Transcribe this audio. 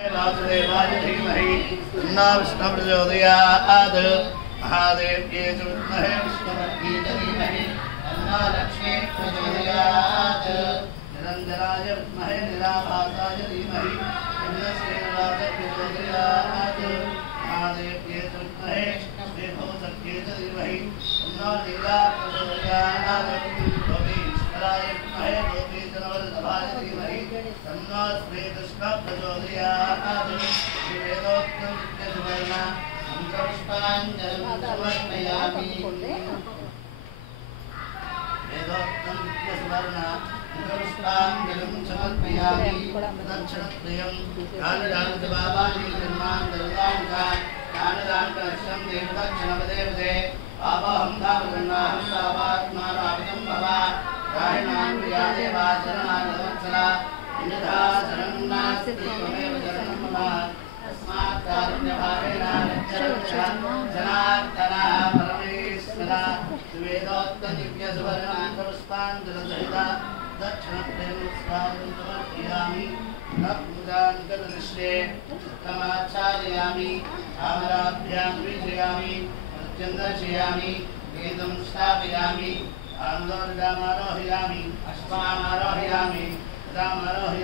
वासुदेवाय धीमहि तन्नो विष्णुः प्रचोदयात्। महादेव्यै च विद्महे विष्णुपत्न्यै च धीमहि तन्नो लक्ष्मीः प्रचोदयात्। निरञ्जनाय विद्महे निराभासाय धीमहि तन्नो श्रीनिवासः प्रचोदयात्। महादेव्यै च विद्महे श्रीभूसत्यै च धीमहि तन्नो लीला प्रचोदयात्। गोपीश्वराय विद्महे गोपीजनवल्लभाय धीमहि तन्नो श्रीकृष्णः प्रचोदयात्। वेदोक्तं विद्यसुवर्णा मन्त्रपुष्पाञ्जलिं समर्पयामि। वेदोक्तं विद्यसुवर्णा मन्त्रपुष्पाञ्जलिं समर्पयामि। दक्षिणद्वयं कालदानसभावानि निर्माणदर्गाणिका कालदानकलक्षं देवदक्षिणपदे पापहं धावगन्नाहं पापात्मानापदं भवा राहिणां प्रियादेवा शरणागतवत्सला अन्यथा शरणं नास्ति त्वमेव शरणं मम तस्मात् कारुण्यभावेन जनार्दना परमेश्वरा। वेदोक्तं दिव्यसुवर्णान्तपुष्पाञ्जलिसहिता दक्षिणप्रेमस्वागतं समर्पयामि। पूजान्तर्दृष्टे उत्तमाचार्यामि आमराभ्यां विजयामि नृत्यं वेदं स्थापयामि आन्दोलनामारोहयामि अश्वामारोहयामि रामारोहयामि।